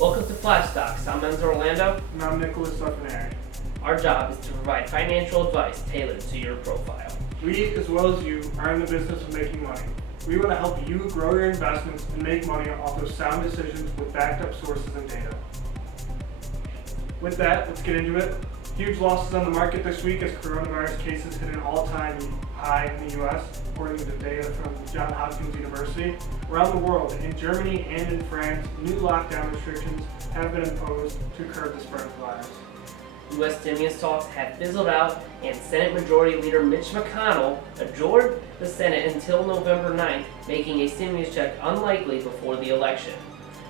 Welcome to Flashstocks. I'm Enzo Orlando. And I'm Nicholas Stefani. Our job is to provide financial advice tailored to your profile. We, as well as you, are in the business of making money. We want to help you grow your investments and make money off of sound decisions with backed up sources and data. With that, let's get into it. Huge losses on the market this week as coronavirus cases hit an all-time high in the U.S., according to data from Johns Hopkins University. Around the world, in Germany and in France, new lockdown restrictions have been imposed to curb the spread of the virus. U.S. stimulus talks have fizzled out, and Senate Majority Leader Mitch McConnell adjourned the Senate until November 9th, making a stimulus check unlikely before the election.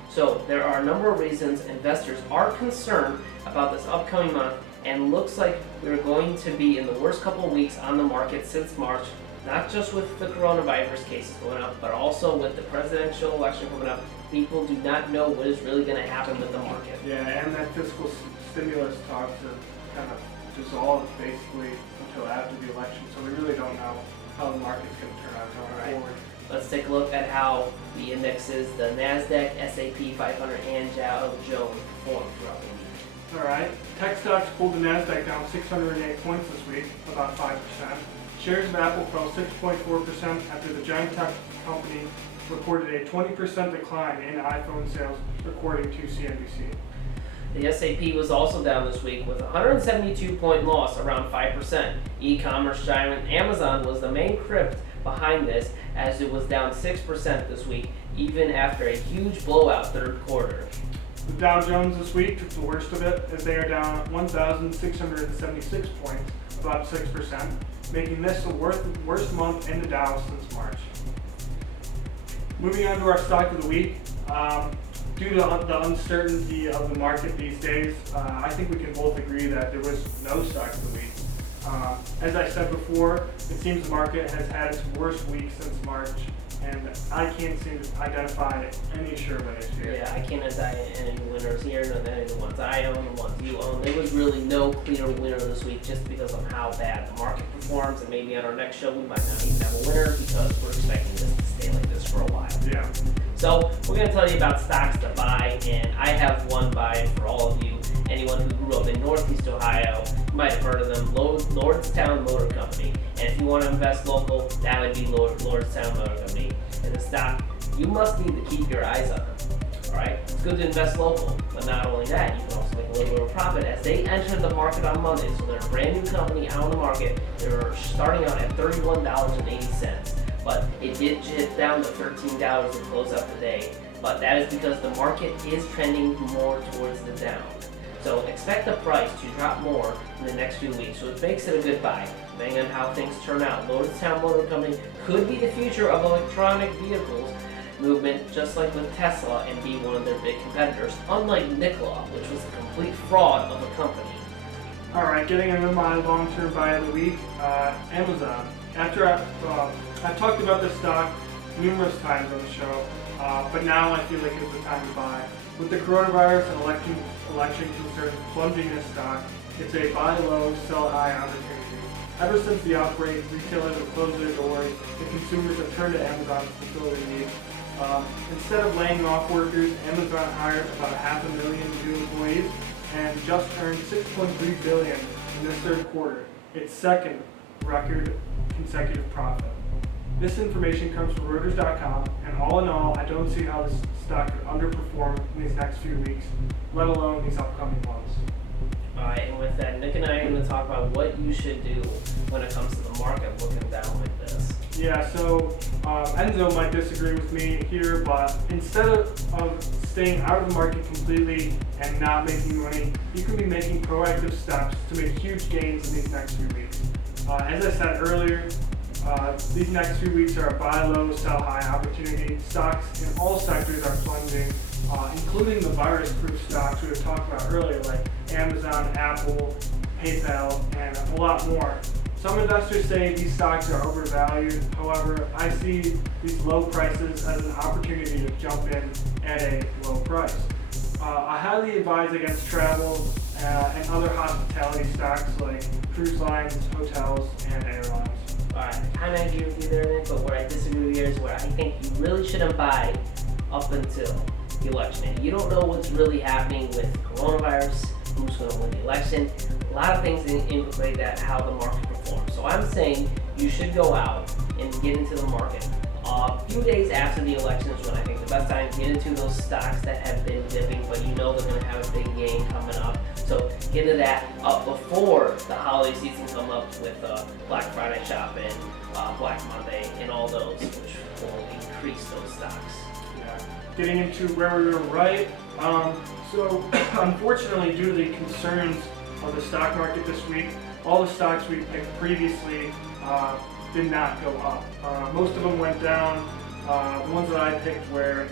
So there are a number of reasons investors are concerned about this upcoming month, and looks like we're going to be in the worst couple of weeks on the market since March, not just with the coronavirus cases going up, but also with the presidential election coming up. People do not know what is really going to happen with the market. Yeah, and that fiscal stimulus talks have kind of dissolved basically until after the election, so we really don't know how the market's going to turn out going forward. Let's take a look at how the indexes, the NASDAQ, S&P 500, and Dow Jones performed throughout the week. All right, tech stocks pulled the NASDAQ down 608 points this week, about 5%. Shares of Apple fell 6.4% after the giant tech company reported a 20% decline in iPhone sales, according to CNBC. The S&P was also down this week with a 172-point loss, around 5%. E-commerce giant Amazon was the main crypt behind this, as it was down 6% this week, even after a huge blowout third quarter. The Dow Jones this week took the worst of it, as they are down 1,676 points, about 6%, making this the worst month in the Dow since March. Moving on to our stock of the week. Due to the uncertainty of the market these days, I think we can both agree that there was no stock of the week. As I said before, it seems the market has had its worst week since March, and I can't seem to identify any sure winners here. Yeah, I can't identify any winners here, none of any of the ones I own, the ones you own. There was really no clear winner this week just because of how bad the market performs, and maybe on our next show we might not even have a winner because we're expecting this to stay like this for a while. Yeah. So we're going to tell you about stocks to buy, and I have one buy for all of you. Anyone who grew up in Northeast Ohio, you might have heard of them, Lordstown Motor Company. And if you want to invest local, that would be Lordstown Motor Company. And the stock, you must need to keep your eyes on them. Alright? It's good to invest local, but not only that, you can also make a little bit of profit as they entered the market on Monday. So they're a brand new company out on the market. They're starting out at $31.80. But it did dip down to $13 to close out the day. But that is because the market is trending more towards the down. So expect the price to drop more in the next few weeks. So it makes it a good buy, depending on how things turn out. Lordstown Motor Company could be the future of electronic vehicles movement, just like with Tesla, and be one of their big competitors, unlike Nikola, which was a complete fraud of a company. All right, getting into my long-term buy of the week, Amazon. After I've talked about this stock numerous times on the show, but now I feel like it's the time to buy. With the coronavirus and election concerns plunging this stock, it's a buy low, sell high opportunity. Ever since the outbreak, retailers have closed their doors and consumers have turned to Amazon to fulfill their needs. Instead of laying off workers, Amazon hired about 500,000 new employees and just earned $6.3 billion in their third quarter, its second record consecutive profit. This information comes from Reuters.com, and all in all, I don't see how this stock could underperform in these next few weeks, let alone these upcoming months. Alright, and with that, Nick and I are going to talk about what you should do when it comes to the market looking down like this. Yeah, so Enzo might disagree with me here, but instead of staying out of the market completely and not making money, you can be making proactive steps to make huge gains in these next few weeks. As I said earlier, these next few weeks are a buy low, sell high opportunity. Stocks in all sectors are plunging, including the virus-proof stocks we were talking about earlier, like Amazon, Apple, PayPal, and a lot more. Some investors say these stocks are overvalued. However, I see these low prices as an opportunity to jump in at a low price. I highly advise against travel and other hospitality stocks like cruise lines, hotels, and airlines. Alright, I kind of agree with you there, Nick, but where I disagree with you is where I think you really shouldn't buy up until the election. And you don't know what's really happening with coronavirus, who's going to win the election. A lot of things in play that how the market performs. So I'm saying you should go out and get into the market. A few days after the election is when I think the best time to get into those stocks that have been dipping, but you know they're going to have a big gain coming up. So get into that before the holiday season come up with Black Friday shopping, Black Monday, and all those, which will increase those stocks. Yeah. Getting into where we were right. So unfortunately, due to the concerns of the stock market this week, all the stocks we picked previously did not go up. Most of them went down. The ones that I picked were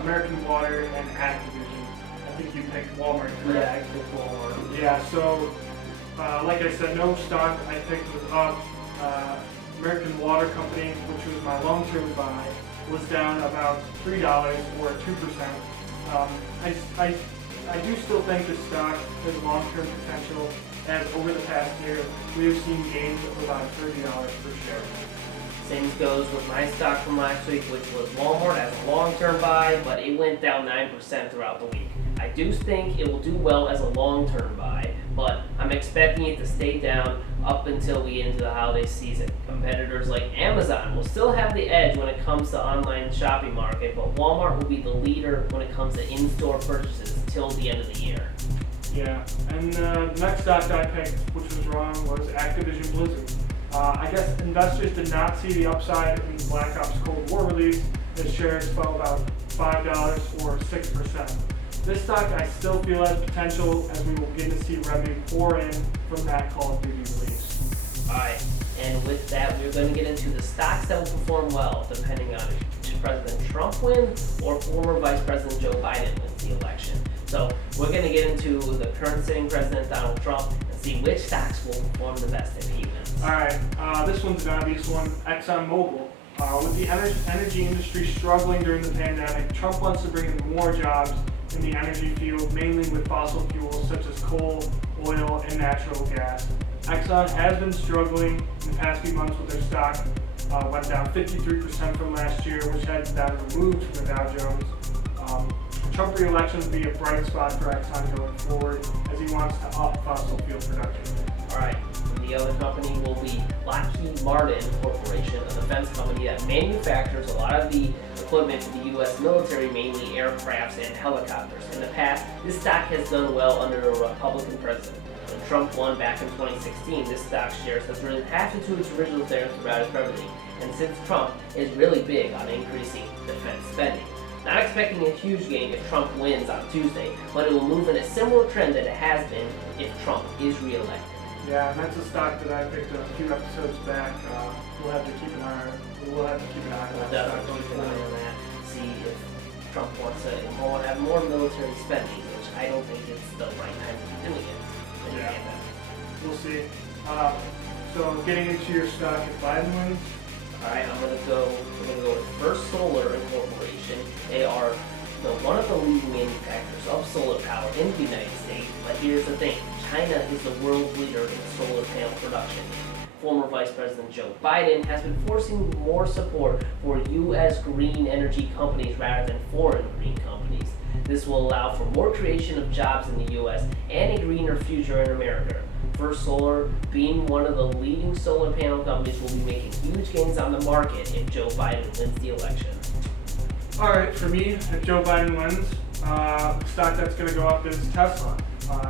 American Water and Activision. I think you picked Walmart. Yeah, I picked Walmart. Yeah, so like I said, no stock I picked was up. American Water Company, which was my long-term buy, was down about $3 or 2%. I do still think this stock has long-term potential, as over the past year we have seen gains of about $30 per share. Same goes with my stock from last week, which was Walmart as a long-term buy, but it went down 9% throughout the week. I do think it will do well as a long-term buy, but I'm expecting it to stay down up until we get into the holiday season. Competitors like Amazon will still have the edge when it comes to online shopping market, but Walmart will be the leader when it comes to in-store purchases till the end of the year. Yeah, and the next stock I picked, which was wrong, was Activision Blizzard. I guess investors did not see the upside in the Black Ops Cold War release, as shares fell about $5 or 6%. This stock I still feel has potential, as we will begin to see revenue pour in from that Call of Duty release. Alright, and with that we're going to get into the stocks that will perform well depending on if President Trump wins or former Vice President Joe Biden wins the election. So we're going to get into the current sitting President Donald Trump and see which stocks will perform the best if he wins. Alright, this one's an obvious one, ExxonMobil. With the energy industry struggling during the pandemic, Trump wants to bring in more jobs in the energy field, mainly with fossil fuels such as coal, oil, and natural gas. Exxon has been struggling in the past few months with their stock. Went down 53% from last year, which had been removed from the Dow Jones. Trump re-election will be a bright spot for Exxon going forward, as he wants to up fossil fuel production. Alright, and the other company will be Lockheed Martin Corporation, a defense company that manufactures a lot of the equipment for the U.S. military, mainly aircrafts and helicopters. In the past, this stock has done well under a Republican president. When Trump won back in 2016, this stock shares has risen half into its original share throughout his presidency. And since Trump is really big on increasing defense spending, not expecting a huge gain if Trump wins on Tuesday, but it will move in a similar trend that it has been if Trump is re-elected. Yeah, and that's a stock that I picked a few episodes back. We'll have to keep an eye on. We'll Definitely keep an eye on that. See if Trump wants to have more military spending, which I don't think it's the right time to be doing it. Yeah, we'll see. So getting into your stock, if Biden wins. Alright, we're gonna go with First Solar Incorporation. They are one of the leading manufacturers of solar power in the United States. But here's the thing, China is the world leader in solar panel production. Former Vice President Joe Biden has been forcing more support for U.S. green energy companies rather than foreign green companies. This will allow for more creation of jobs in the U.S. and a greener future in America. First Solar, being one of the leading solar panel companies, will be making huge gains on the market if Joe Biden wins the election. Alright, for me, if Joe Biden wins, the stock that's going to go up is Tesla.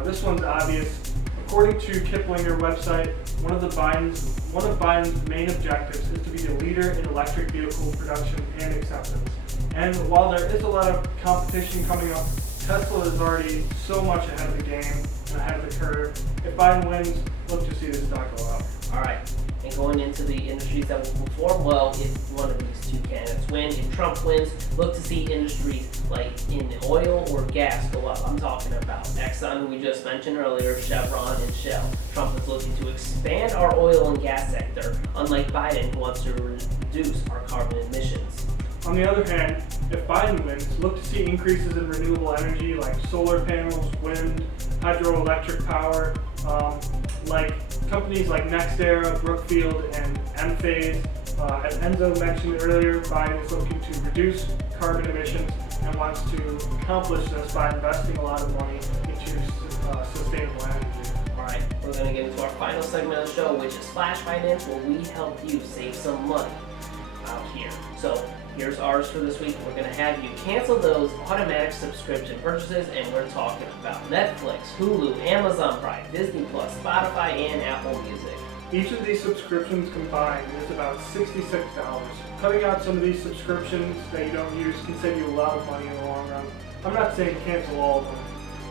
This one's obvious. According to Kiplinger website, one of Biden's main objectives is to be the leader in electric vehicle production and acceptance. And while there is a lot of competition coming up, Tesla is already so much ahead of the game and ahead of the curve. If Biden wins, look to see this stock go up. Alright, and going into the industries that will perform well if one of these two candidates win. If Trump wins, look to see industries like in oil or gas go up. I'm talking about Exxon, who we just mentioned earlier, Chevron, and Shell. Trump is looking to expand our oil and gas sector, unlike Biden, who wants to reduce our carbon emissions. On the other hand, if Biden wins, look to see increases in renewable energy like solar panels, wind, hydroelectric power, like companies like NextEra, Brookfield, and Enphase. As Enzo mentioned earlier, Biden is looking to reduce carbon emissions and wants to accomplish this by investing a lot of money into sustainable energy. Alright, we're going to get into our final segment of the show, which is Flash Finance, where we help you save some money out here. So here's ours for this week. We're going to have you cancel those automatic subscription purchases, and we're talking about Netflix, Hulu, Amazon Prime, Disney Plus, Spotify, and Apple Music. Each of these subscriptions combined is about $66. Cutting out some of these subscriptions that you don't use can save you a lot of money in the long run. I'm not saying cancel all of them,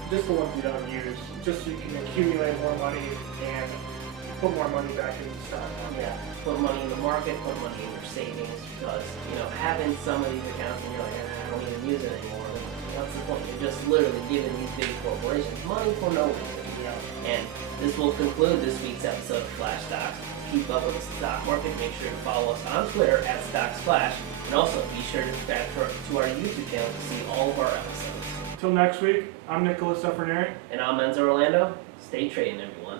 just the ones you don't use, just so you can accumulate more money and put more money back in the stock market. Yeah, put money in the market, put money in your savings, because, having some of these accounts and you're like, I don't even use it anymore. What's the point? You're just literally giving these big corporations money for no reason. And this will conclude this week's episode of Flashstocks. Keep up with the stock market. Make sure to follow us on Twitter @StocksFlash. And also be sure to subscribe to our YouTube channel to see all of our episodes. Till next week, I'm Nicholas Suffernieri. And I'm Enzo Orlando. Stay trading, everyone.